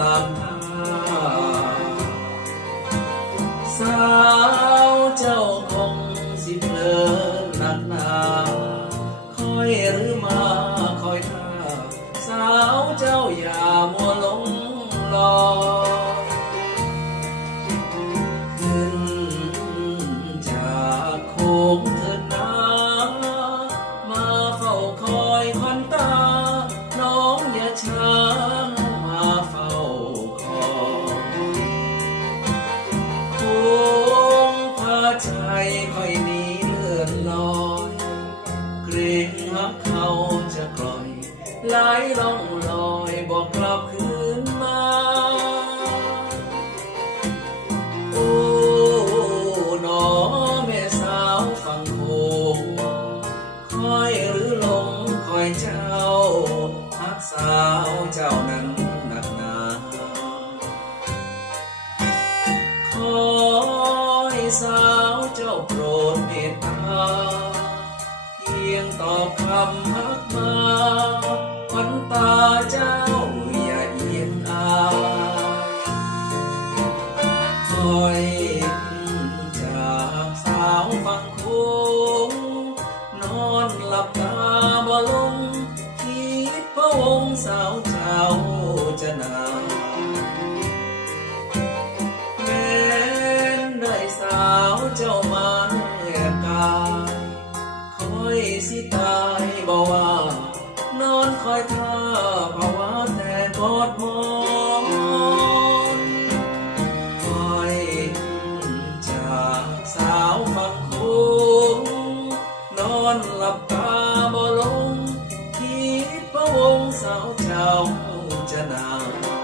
ตาสาวเจ้าคงสิเพลินหนักนาคอยหรือมาคอยท่าสาวเจ้าอย่ามัวหลงรอขึ้นจากโค้เถิดนามาเฝ้าคอยควันตาน้องอย่าช้า ไหลล่องลอยบอกกลับคืนมา โอ้หนอแม่สาวฟังโคงคอยหรือลงคอยเจ้าพักสาวเจ้านั้นหนักหนาคอยสาวเจ้าโปรดเมตตาเพียงตอบคำพักมา ขวัญตาเจ้าอย่าเอียงอายคอยจากสาวฟังคงนอนหลับตาบ่ลง คิดพระวงสาวเจ้าจะนาวแม้นได้สาวเจ้ามา นอนคอยท่าภาวะแต่กอดมอนคอยจากสาวฟังคงนอนหลับตาบ่ลงคิดพะวงสาวเจ้าจะนาว